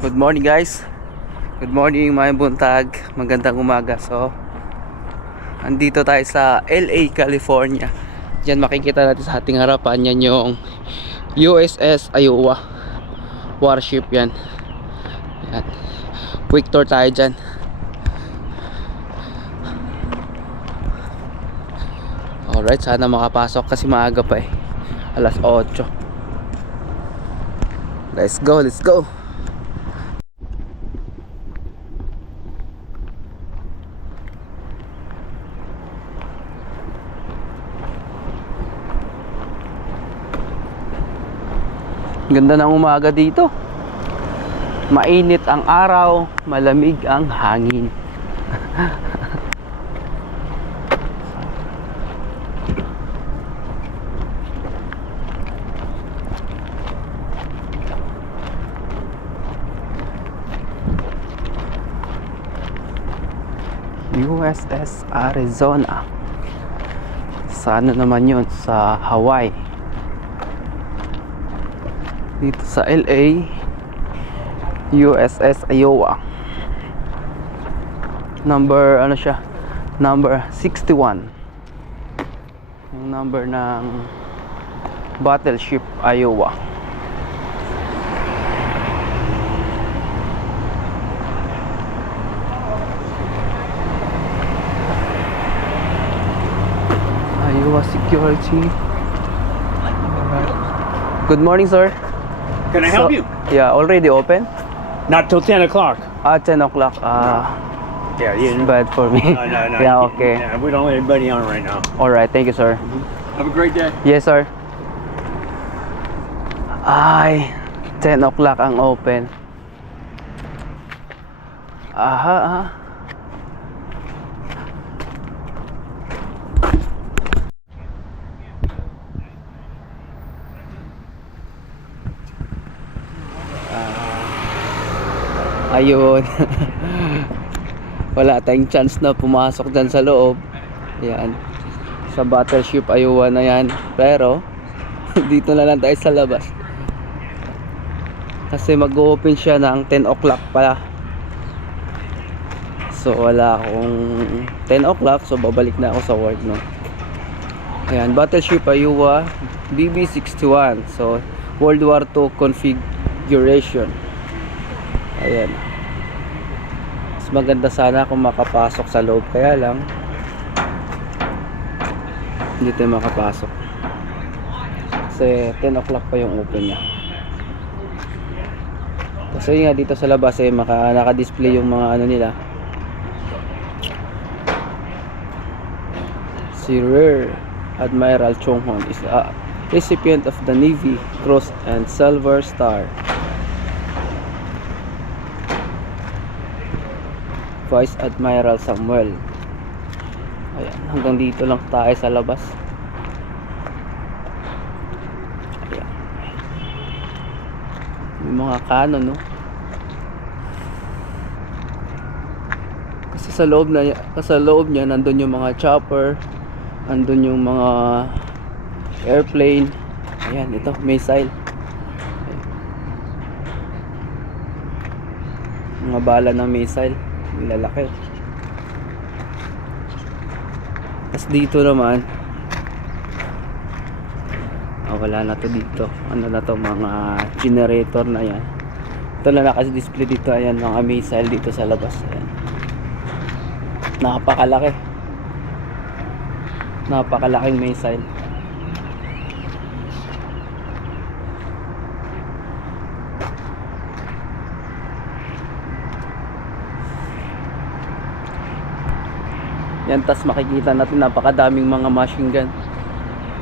Good morning guys. Good morning mga buntag. Magandang umaga. So, andito tayo sa LA, California. Diyan makikita natin sa ating harapan yan yung USS Iowa warship yan. Yan. Quick tour tayo dyan. Alright, sana makapasok kasi maaga pa eh. Alas 8. Let's go, let's go. Ganda ng umaga dito. Mainit ang araw, malamig ang hangin. USS Arizona. Sana naman yun sa Hawaii. Dito sa LA, USS Iowa. Number ano siya? Number 61. Yung number ng battleship Iowa. Iowa Security. Good morning, sir. Can I help you? Yeah, already open? Not till 10 o'clock. 10 o'clock. Yeah, It's bad for me. No. Yeah, okay. Yeah, we don't have anybody on right now. Alright, thank you, sir. Have a great day. Yes, sir. Ay, 10 o'clock ang open. Aha. Ayun. Wala tayong chance na pumasok dyan sa loob. Yan. Sa battleship Iowa na yan. Pero dito na lang tayo sa labas. Kasi mag-open siya ng 10 o'clock pala. So wala akong 10 o'clock. So babalik na ako sa work, no. Ayan, battleship Iowa BB-61. So World War II configuration. Ayan. Mas maganda sana kung makapasok sa loob. Kaya lang hindi tayo makapasok kasi 10 o'clock pa yung open nya. Kasi nga dito sa labas naka-display yung mga ano nila. Si Rear Admiral Chung Hon is a recipient of the Navy Cross and Silver Star. Vice Admiral Samuel. Ayan, hanggang dito lang tayo sa labas. Ayan. Yung mga cannon, no? Kasi sa loob niya nandun yung mga chopper, nandun yung mga airplane. Ayan, ito, missile. Ayan. Mga bala ng missile. Lalaki. Tapos dito naman wala na to dito. Ano na to, mga generator na yan. Ito na naka-display dito. Ayan, mga missile dito sa labas. Ayan. Napakalaking missile. Yan, tas makikita natin napakadaming mga machine gun,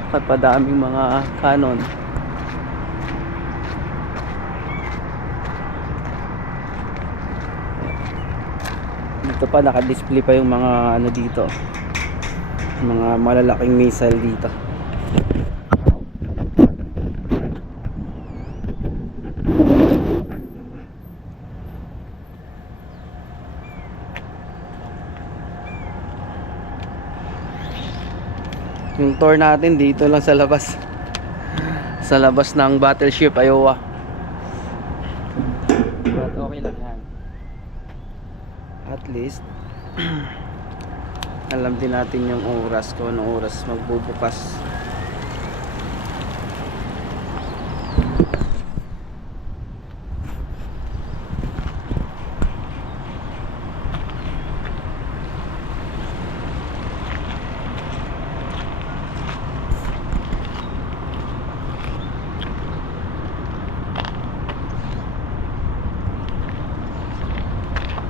napapadaming mga cannon. Dito pa naka-display pa yung mga ano dito, mga malalaking missile dito. Yung tour natin dito lang sa labas. Sa labas ng battleship Iowa. But okay lang yan. At least alam din natin yung oras, kung anong oras magbubukas.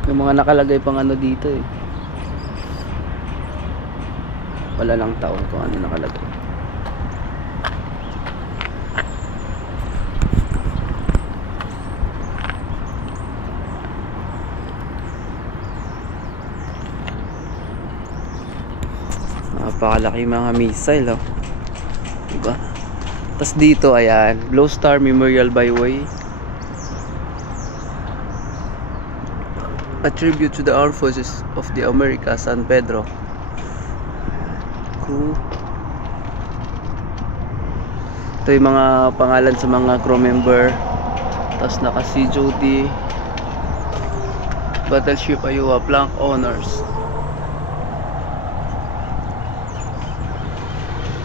Yung mga nakalagay pang ano dito eh. Wala lang taon kung ano nakalagay. Napakalaki mga missile oh. Diba? Tapos dito ayan, Blue Star Memorial Byway. A tribute to the Armed Forces of the Americas, San Pedro. Cool. Ito yung mga pangalan sa mga crew member. Tapos naka Sea Duty, Battleship Iowa, Plank Honors.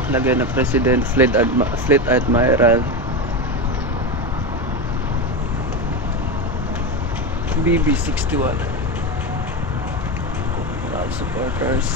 Lagay na President, Fleet Admiral, BB-61. Proud supporters.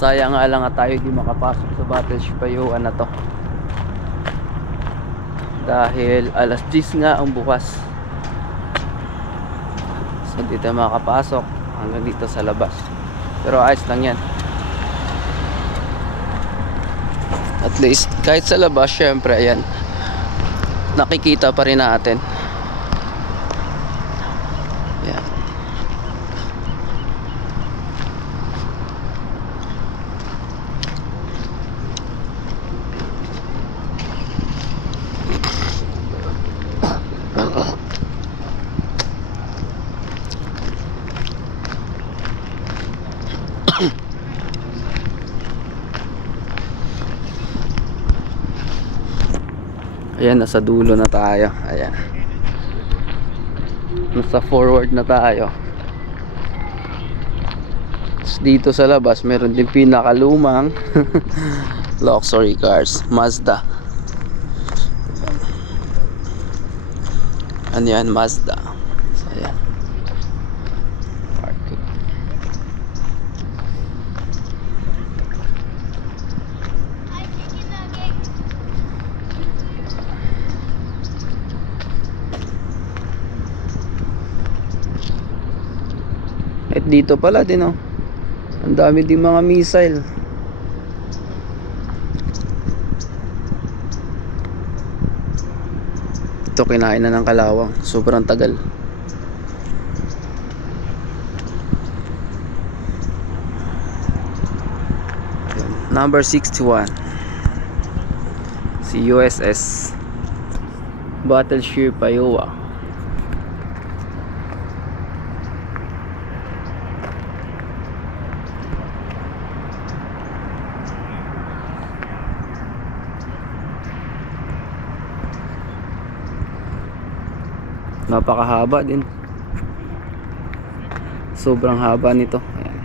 Sayang nga lang tayo di makapasok sa Battleship Iowa na to. Dahil alas 10 nga ang bukas. So di tayo makapasok hanggang dito sa labas. Pero ayos lang yan. At least kahit sa labas, syempre ayan, nakikita pa rin natin. Yan. Ayan, nasa dulo na tayo. Ayan, nasa forward na tayo. Dito sa labas meron din pinakalumang luxury cars, Mazda. Ano yan? Mazda. So ayan, parking. At dito pala din oh, ang dami din mga missile. Ito kinain na ng kalawang, sobrang tagal. Number 61, si USS Battleship Iowa. Napakahaba din. Sobrang haba nito. Ayan.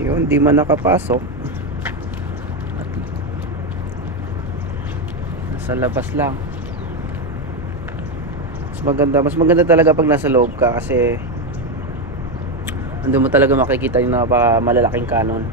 Yun, di man nakapasok. Sa labas lang. Mas maganda talaga pag nasa loob ka kasi andun mo talaga makikita yung napaka malalaking cannon.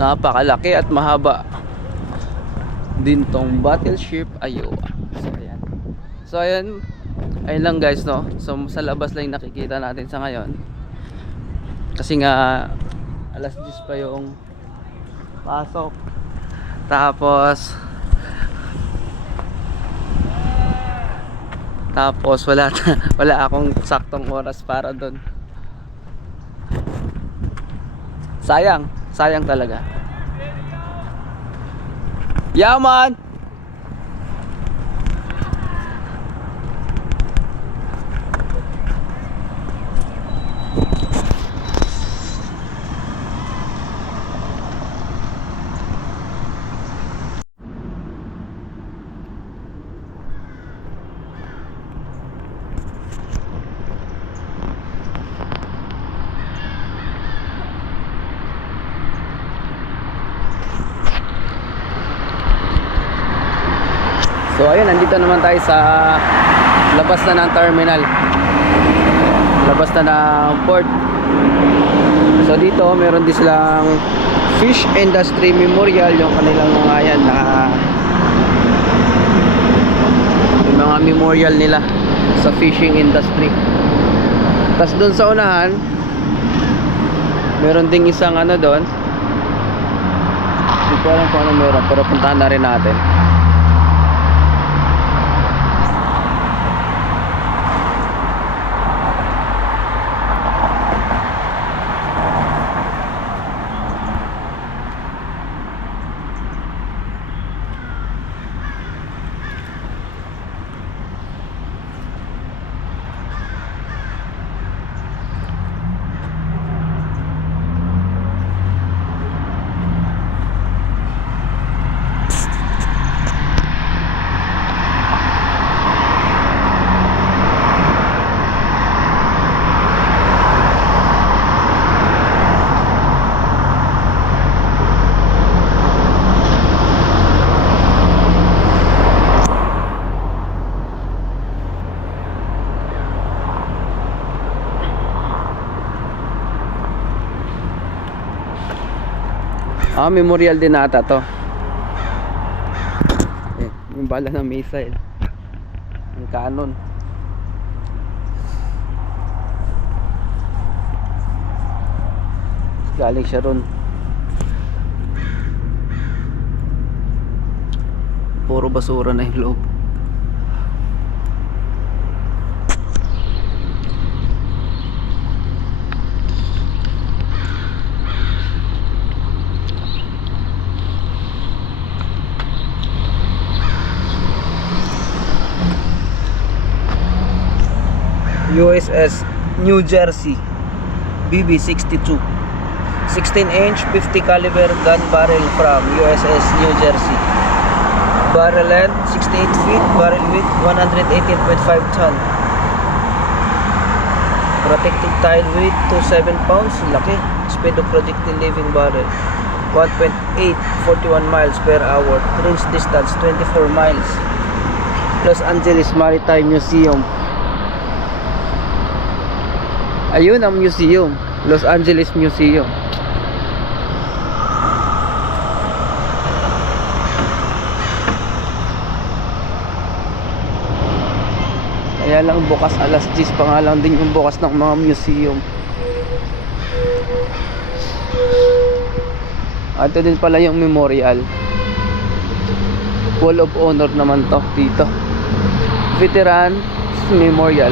Napakalaki at mahaba din tong battleship Iowa. So ayan ayun lang guys, no. So sa labas lang yung nakikita natin sa ngayon kasi nga alas 10 pa yung pasok, tapos wala akong saktong oras para doon. Sayang talaga. Yeah, man. So ayun, nandito naman tayo sa labas na ng terminal, labas na ng port. So dito meron din silang Fish Industry Memorial, yung kanilang mga yan yung mga memorial nila sa fishing industry. Tapos doon sa unahan meron ding isang ano doon, hindi ko alam kung ano meron, pero puntahan na rin natin. Memorial din ata to. Yung bala ng missile, yung cannon. Galing siya ron. Puro basura na yung loob. USS New Jersey BB-62 16-inch 50 caliber gun barrel from USS New Jersey. Barrel length 68 feet, barrel weight 118.5 ton. Protected tile weight 27 pounds, laki. Speed of projectile leaving barrel 1.8, 41 miles per hour. Range distance 24 miles. Los Angeles Maritime Museum. Ayun ang museum, Los Angeles Museum. Kaya lang bukas alas 10 pa nga lang din yung bukas ng mga museum. Ito din pala yung memorial. Wall of Honor naman to dito. Veterans Memorial.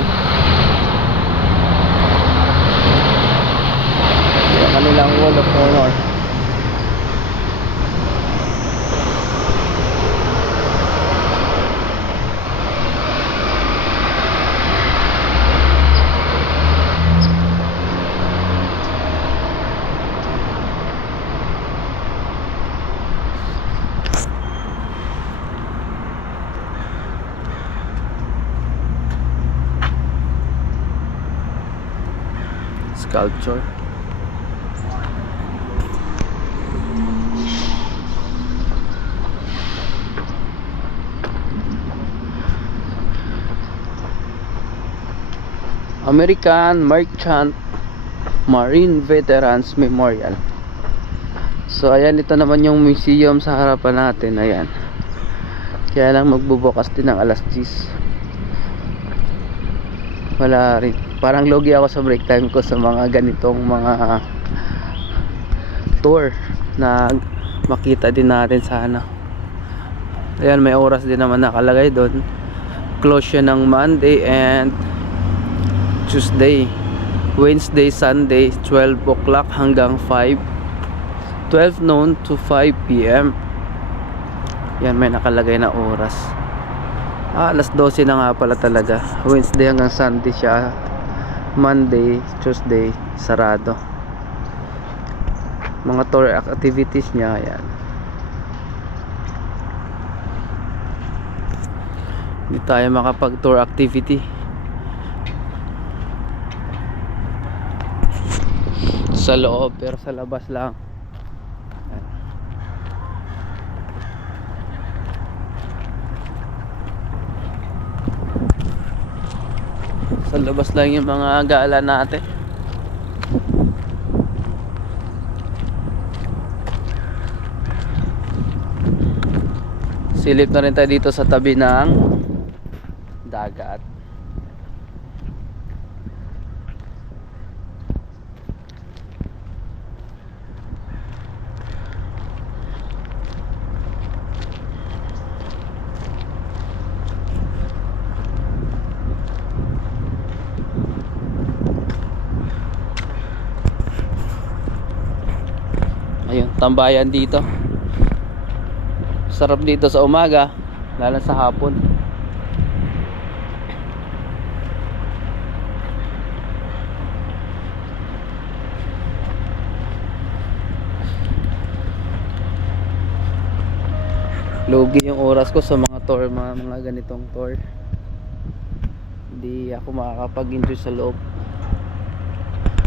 Yung kanilang Wall of Honor. Sculpture. American Merchant Marine Veterans Memorial. So ayan, ito naman yung museum sa harapan natin. Ayan. Kaya lang magbubukas din ng alas 10. Wala rin. Parang logi ako sa break time ko sa mga ganitong mga tour na makita din natin sana. Ayan, may oras din naman nakalagay doon. Close siya ng Monday and Tuesday, Wednesday, Sunday 12 o'clock hanggang 5, 12 noon to 5 p.m. Yan, may nakalagay na oras. Alas 12 na nga pala talaga. Wednesday hanggang Sunday siya. Monday, Tuesday sarado. Mga tour activities niya, ayan. Hindi tayo makapag tour activity sa loob, pero sa labas lang. Sa labas lang yung mga gala natin. Silip na rin tayo dito sa tabi ng dagat. Ayun, tambayan dito. Sarap dito sa umaga, lalo sa hapon. Lugi yung oras ko sa mga tour, mga ganitong tour. Hindi ako makakapag-enjoy sa loob.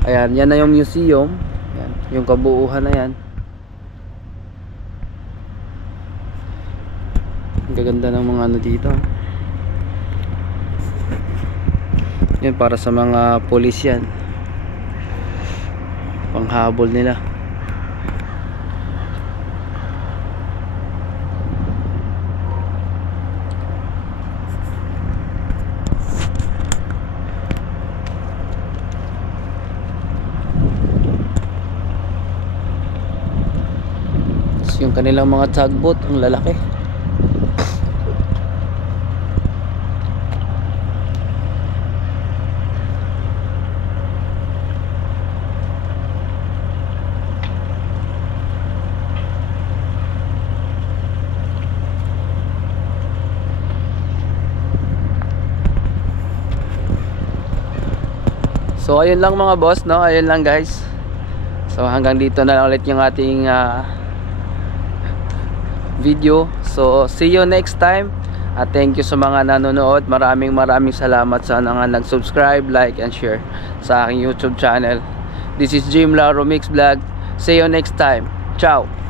Ayan, yan na yung museum. Yan, yung kabuuhan na yan. Ang gaganda ng mga ano dito. Yan, para sa mga pulis yan. Panghabol nila. Yung kanilang mga tugboat, ang lalaki. So ayun lang mga boss, no? Ayun lang guys. So hanggang dito na lang ulit yung ating video. So see you next time. At thank you sa mga nanonood. Maraming salamat sa mga nag-subscribe, like and share sa aking YouTube channel. This is Jim Laro Mix Vlog. See you next time. Ciao.